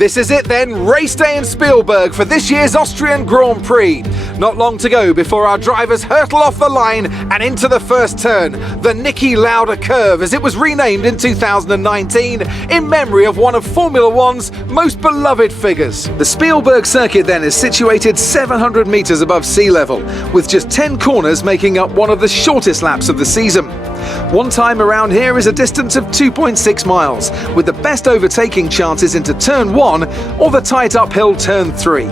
This is it then, race day in Spielberg for this year's Austrian Grand Prix. Not long to go before our drivers hurtle off the line and into the first turn, the Niki Lauda curve, as it was renamed in 2019 in memory of one of Formula One's most beloved figures. The Spielberg circuit then is situated 700 metres above sea level, with just 10 corners making up one of the shortest laps of the season. One time around here is a distance of 2.6 miles, with the best overtaking chances into turn 1 or the tight uphill turn 3.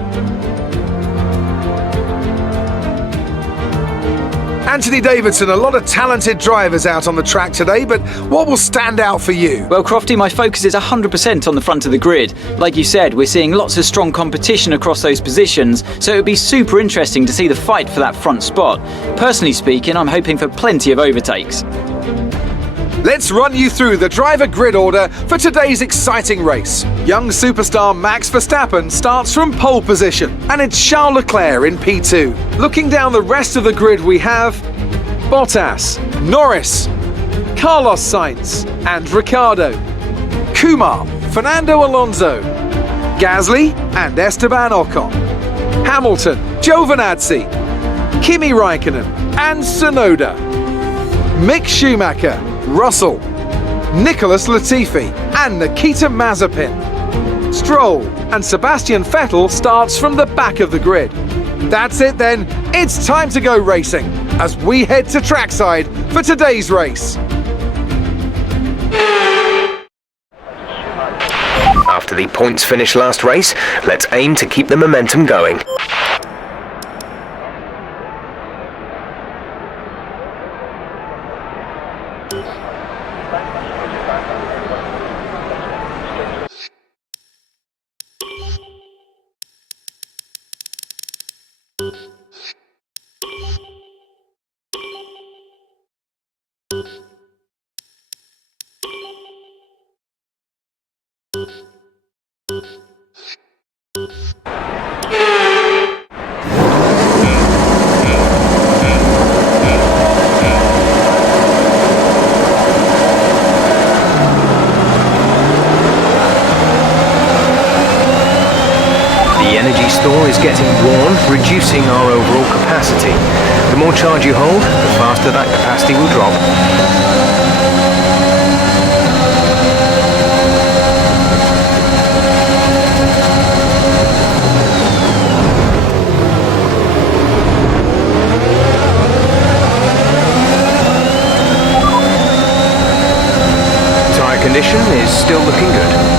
Anthony Davidson, a lot of talented drivers out on the track today, but what will stand out for you? Well, Crofty, my focus is 100% on the front of the grid. Like you said, we're seeing lots of strong competition across those positions, so it would be super interesting to see the fight for that front spot. Personally speaking, I'm hoping for plenty of overtakes. Let's run you through the driver grid order for today's exciting race. Young superstar Max Verstappen starts from pole position, and it's Charles Leclerc in P2. Looking down the rest of the grid, we have Bottas, Norris, Carlos Sainz and Ricciardo, Kumar, Fernando Alonso, Gasly and Esteban Ocon, Hamilton, Giovinazzi, Kimi Raikkonen and Tsunoda, Mick Schumacher, Russell, Nicholas Latifi and Nikita Mazepin. Stroll and Sebastian Vettel starts from the back of the grid. That's it then, it's time to go racing as we head to trackside for today's race. After the points finish last race, let's aim to keep the momentum going. Store is getting worn, reducing our overall capacity. The more charge you hold, the faster that capacity will drop. Tyre condition is still looking good.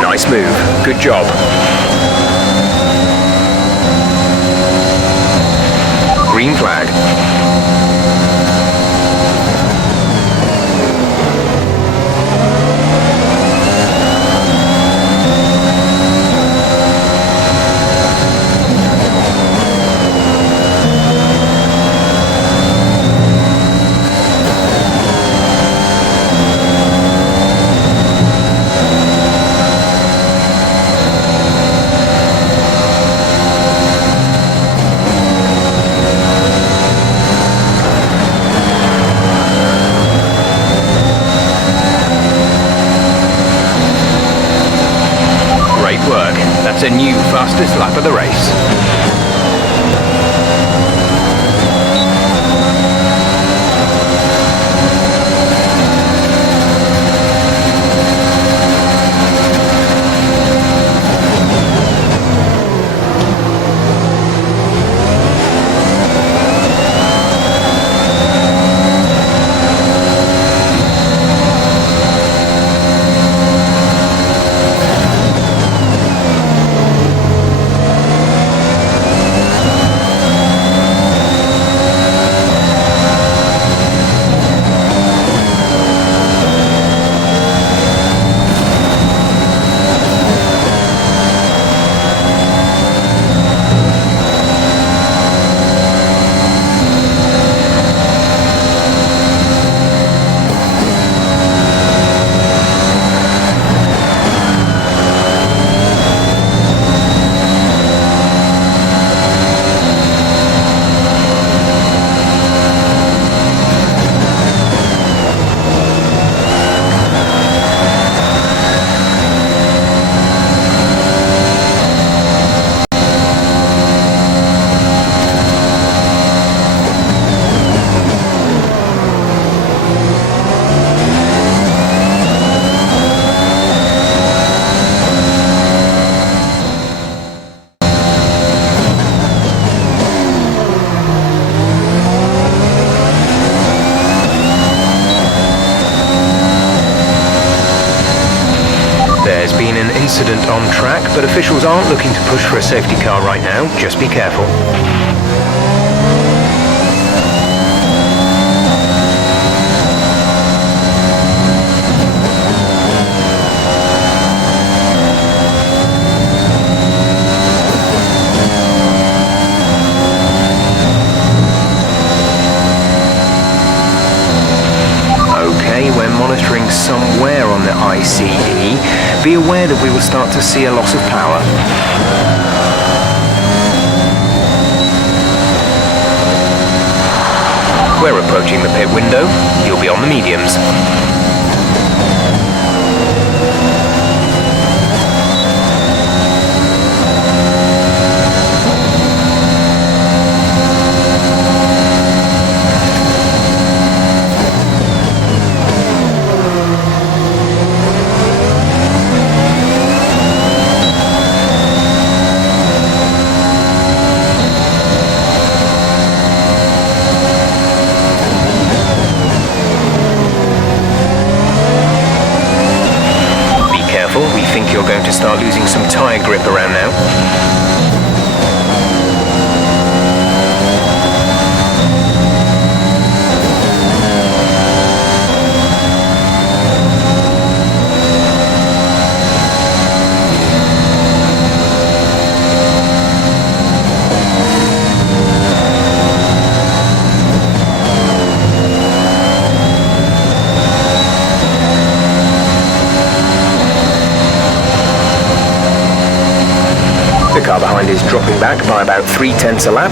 Nice move. Good job. Green flag. That's a new fastest lap of the race. There's been an incident on track, but officials aren't looking to push for a safety car right now. Just be careful. We're monitoring somewhere on the ICE. Be aware that we will start to see a loss of power. We're approaching the pit window. You'll be on the mediums. You're going to start losing some tyre grip around now. The car behind is dropping back by about 0.3 a lap.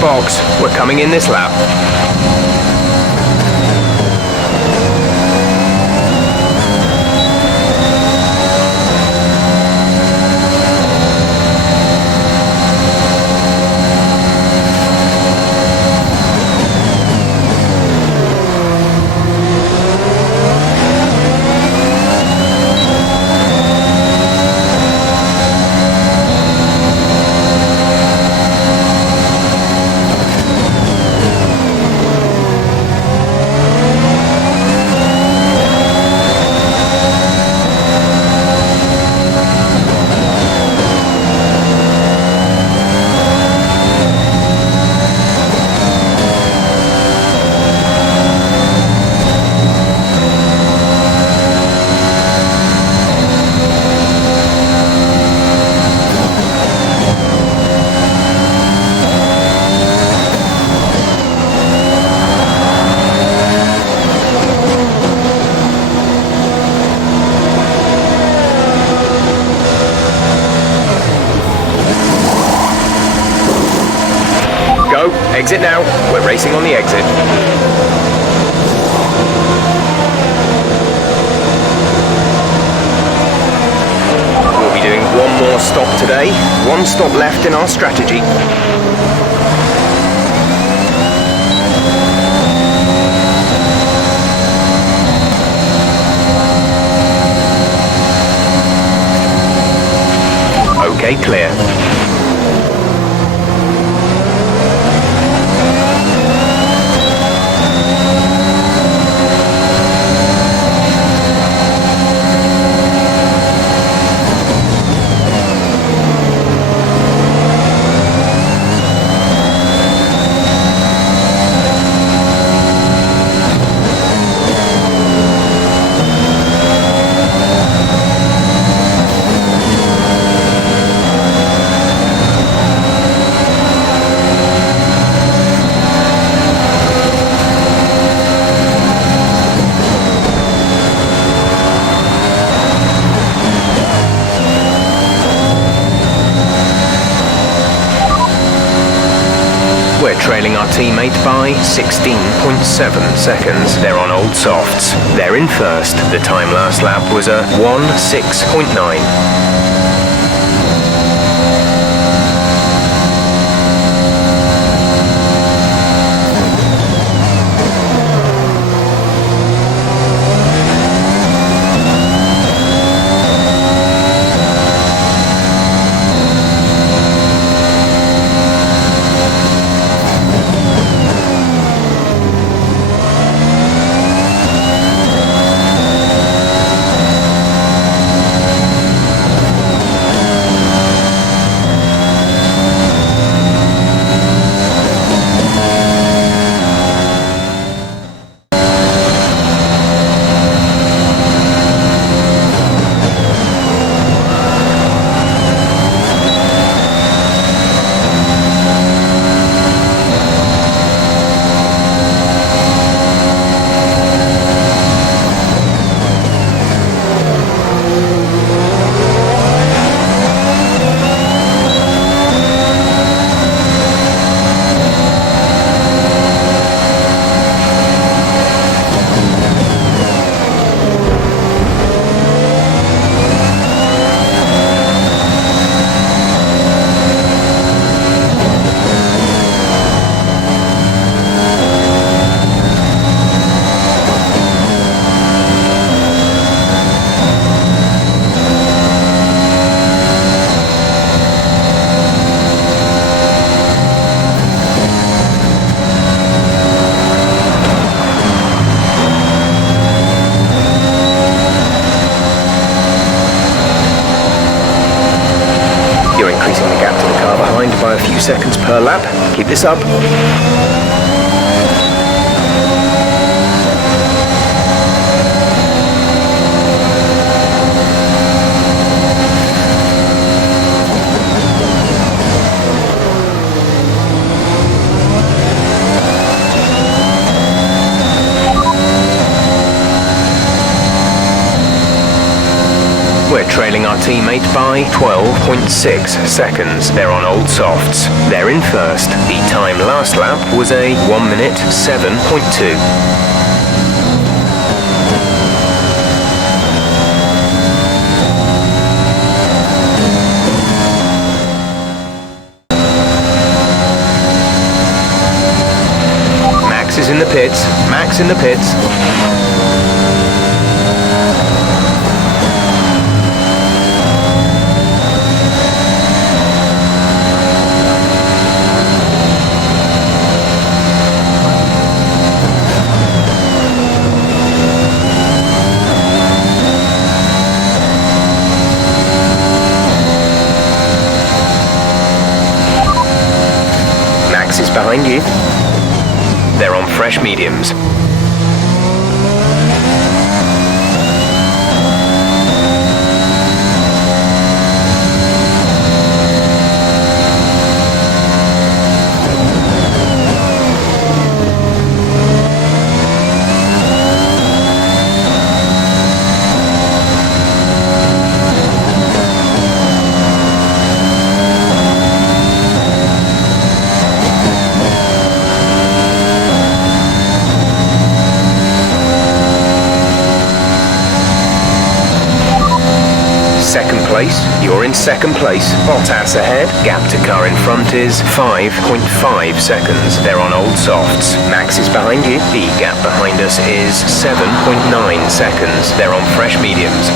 Box, we're coming in this lap. Exit now. We're racing on the exit. We'll be doing one more stop today. One stop left in our strategy. Okay, clear. trailing our teammate by 16.7 seconds. They're on old softs. They're in first. The time last lap was a 1:06.9. By a few seconds per lap. Keep this up. We're trailing our teammate by 12.6 seconds. They're on old softs. They're in first. The time last lap was a 1:07.2. Max is in the pits. Max in the pits. Is behind you. They're on fresh mediums. Second place, you're in second place. Bottas ahead. Gap to car in front is 5.5 seconds. They're on old softs. Max is behind you. The gap behind us is 7.9 seconds. They're on fresh mediums.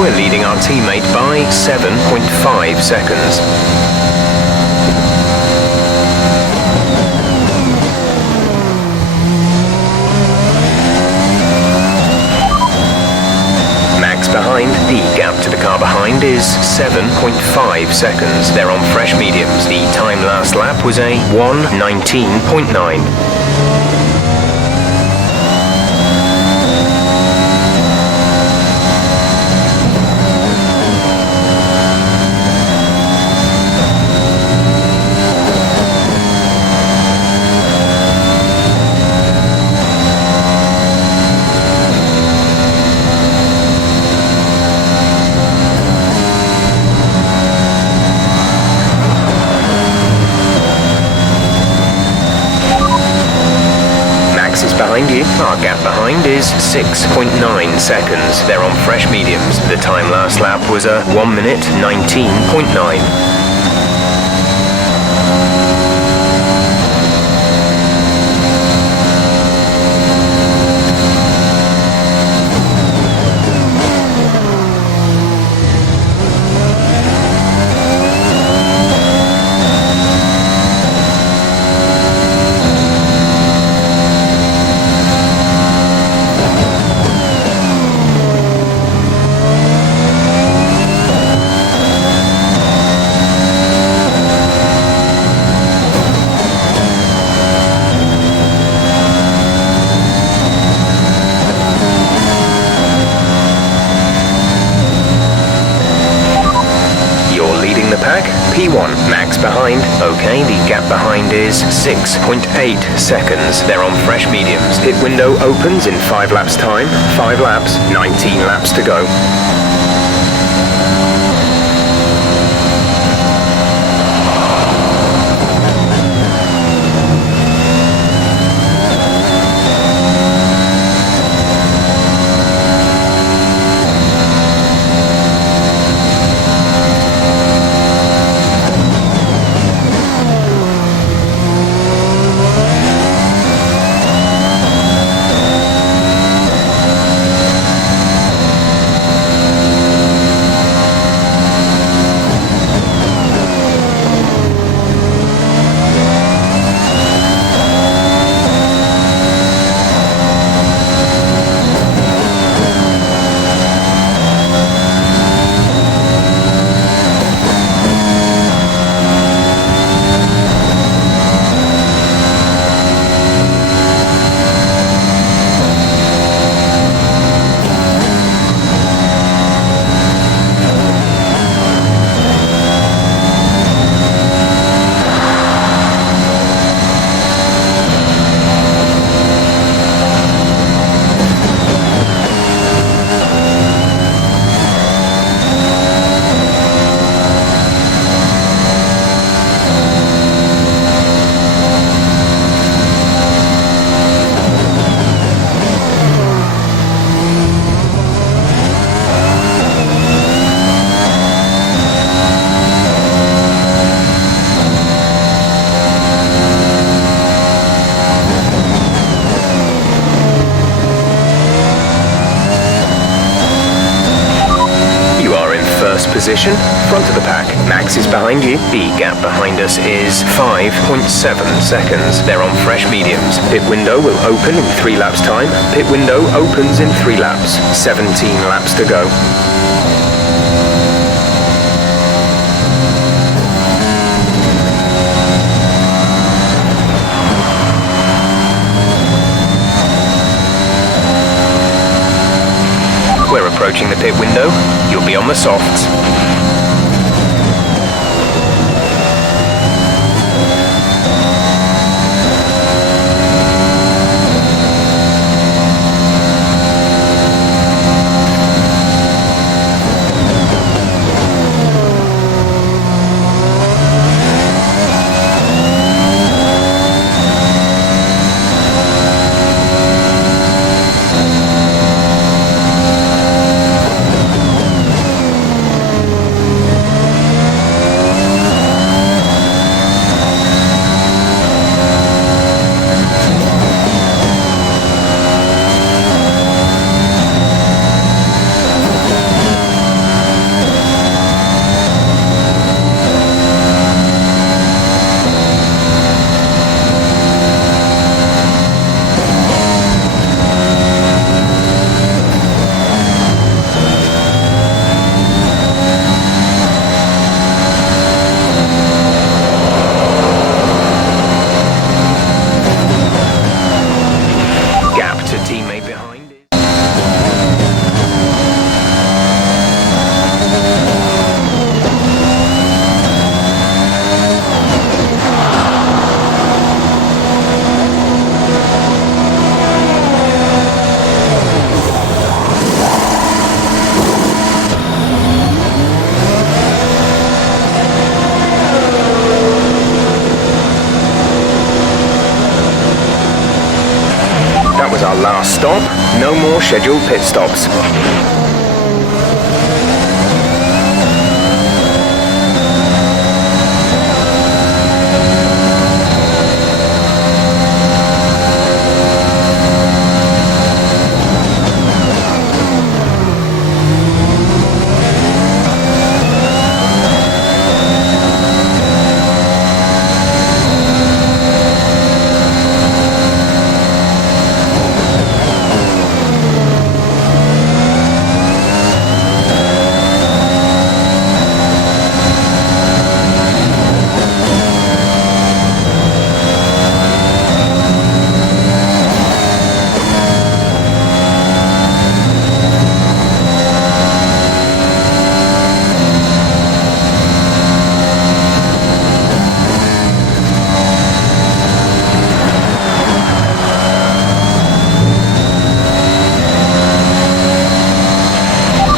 We're leading our teammate by 7.5 seconds. Behind. The gap to the car behind is 7.5 seconds. They're on fresh mediums. The time last lap was a 1:19.9. behind you. Our gap behind is 6.9 seconds. They're on fresh mediums. The time last lap was a 1 minute 19.9. P1, Max behind. Okay, the gap behind is 6.8 seconds. They're on fresh mediums. Pit window opens in 5 laps time. 5 laps, 19 laps to go. Position, front of the pack. Max is behind you. The gap behind us is 5.7 seconds. They're on fresh mediums. Pit window will open in 3 laps time. Pit window opens in 3 laps. 17 laps to go. We're approaching the pit window. You'll be on the softs. was our last stop. No more scheduled pit stops.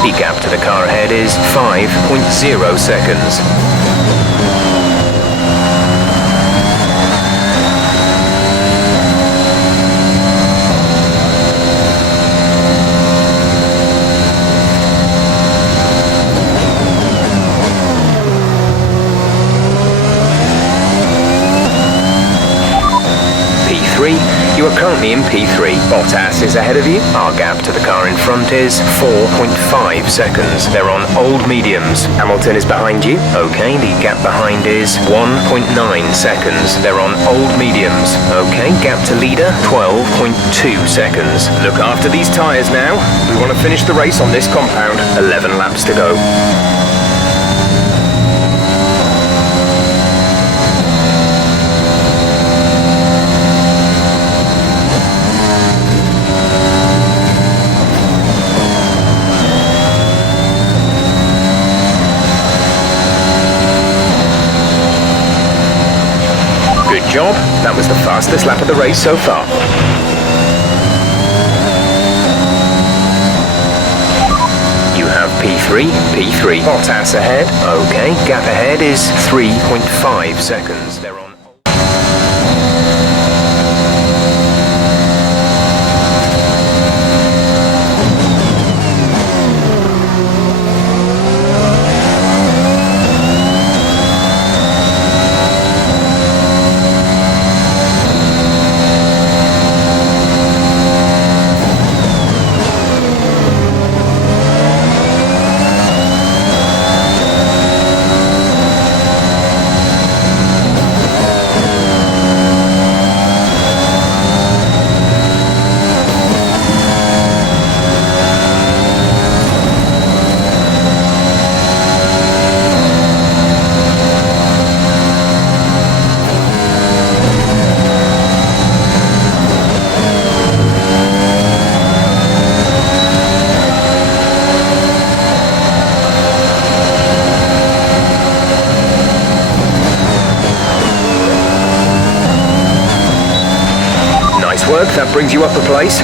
The gap to the car ahead is 5.0 seconds. You are currently in P3. Bottas is ahead of you. Our gap to the car in front is 4.5 seconds. They're on old mediums. Hamilton is behind you. Okay, the gap behind is 1.9 seconds. They're on old mediums. Okay, gap to leader, 12.2 seconds. Look after these tyres now. We want to finish the race on this compound. 11 laps to go. Job. That was the fastest lap of the race so far. You have P3. Bottas ahead. Okay, gap ahead is 3.5 seconds. They're on. Work, that brings you up a place.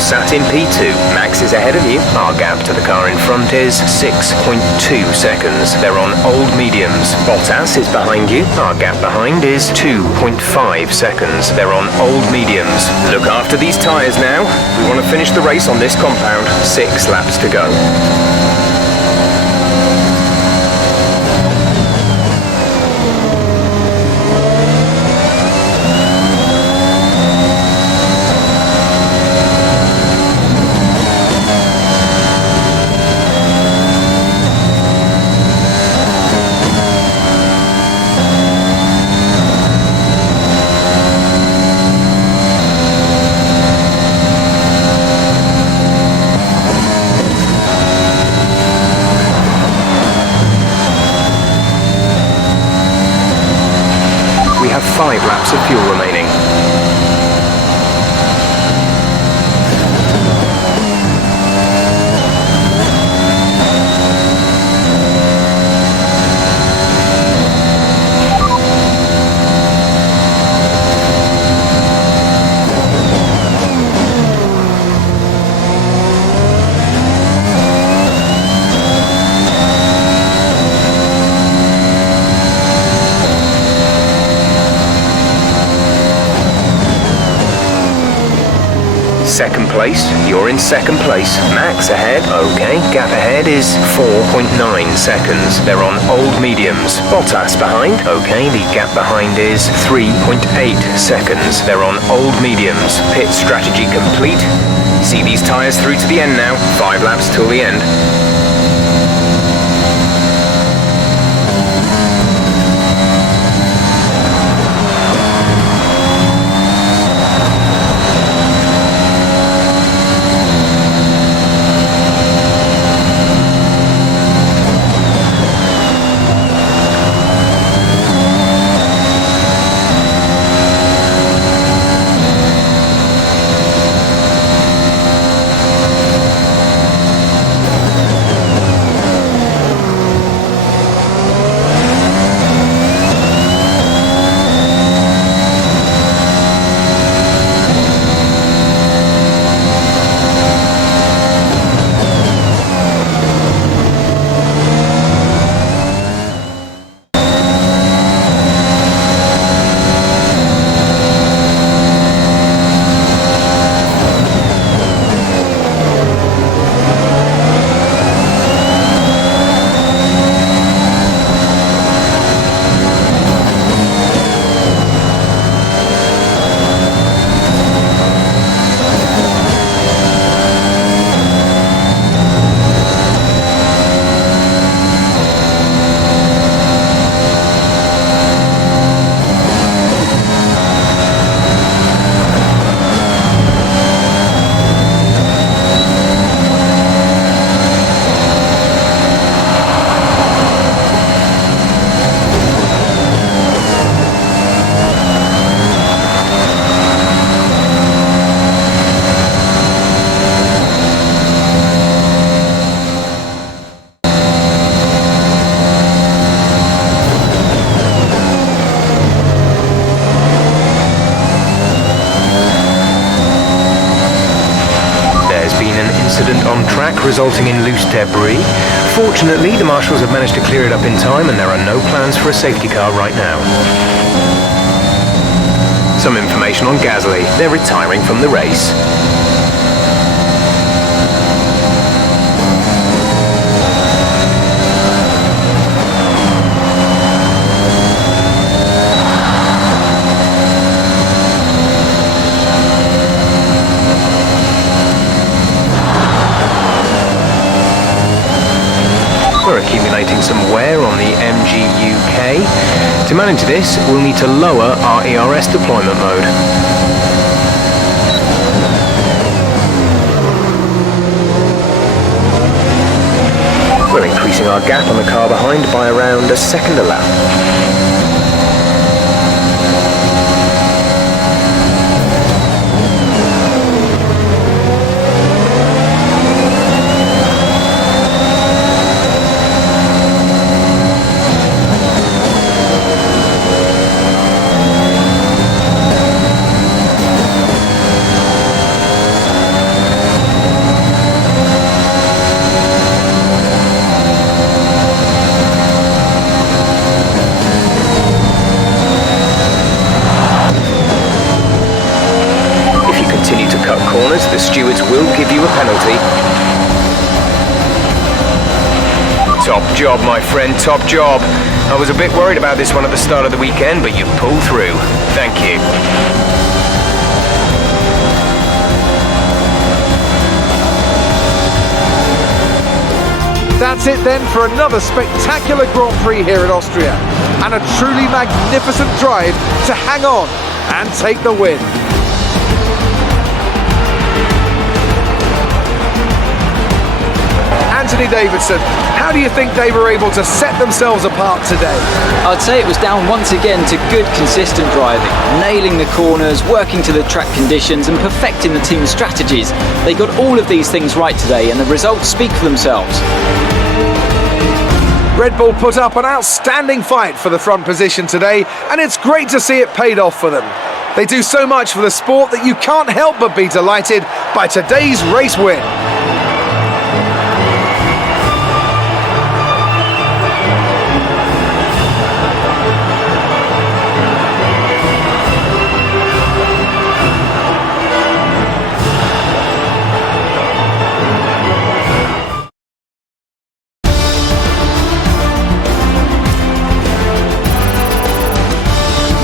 Sat in P2. Max is ahead of you. Our gap to the car in front is 6.2 seconds. They're on old mediums. Bottas is behind you. Our gap behind is 2.5 seconds. They're on old mediums. Look after these tyres now. We want to finish the race on this compound. 6 laps to go. have 5 laps of fuel remaining. Second place, you're in second place. Max ahead, okay. Gap ahead is 4.9 seconds. They're on old mediums. Bottas behind, okay. The gap behind is 3.8 seconds. They're on old mediums. Pit strategy complete. See these tyres through to the end now. 5 laps till the end. On track, resulting in loose debris. Fortunately, the marshals have managed to clear it up in time and there are no plans for a safety car right now. Some information on Gasly. They're retiring from the race. We're accumulating some wear on the MGUK. To manage this, we'll need to lower our ERS deployment mode. We're increasing our gap on the car behind by around a second a lap. Corners, the stewards will give you a penalty. Top job, my friend, top job. I was a bit worried about this one at the start of the weekend, but you pulled through. Thank you. That's it then for another spectacular Grand Prix here in Austria, and a truly magnificent drive to hang on and take the win. And Anthony Davidson, how do you think they were able to set themselves apart today? I'd say it was down once again to good, consistent driving, nailing the corners, working to the track conditions and perfecting the team's strategies. They got all of these things right today and the results speak for themselves. Red Bull put up an outstanding fight for the front position today, and it's great to see it paid off for them. They do so much for the sport that you can't help but be delighted by today's race win.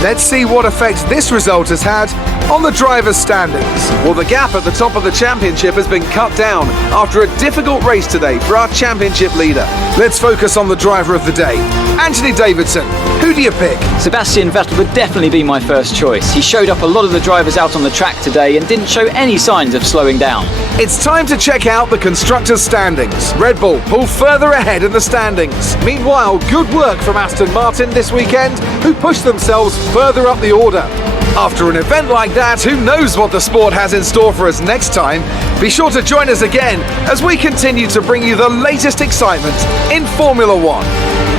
Let's see what effect this result has had on the drivers' standings. Well, the gap at the top of the championship has been cut down after a difficult race today for our championship leader. Let's focus on the driver of the day, Anthony Davidson. Who do you pick? Sebastian Vettel would definitely be my first choice. He showed up a lot of the drivers out on the track today and didn't show any signs of slowing down. It's time to check out the constructors' standings. Red Bull pull further ahead in the standings. Meanwhile, good work from Aston Martin this weekend, who pushed themselves further up the order. After an event like that, who knows what the sport has in store for us next time? Be sure to join us again as we continue to bring you the latest excitement in Formula One.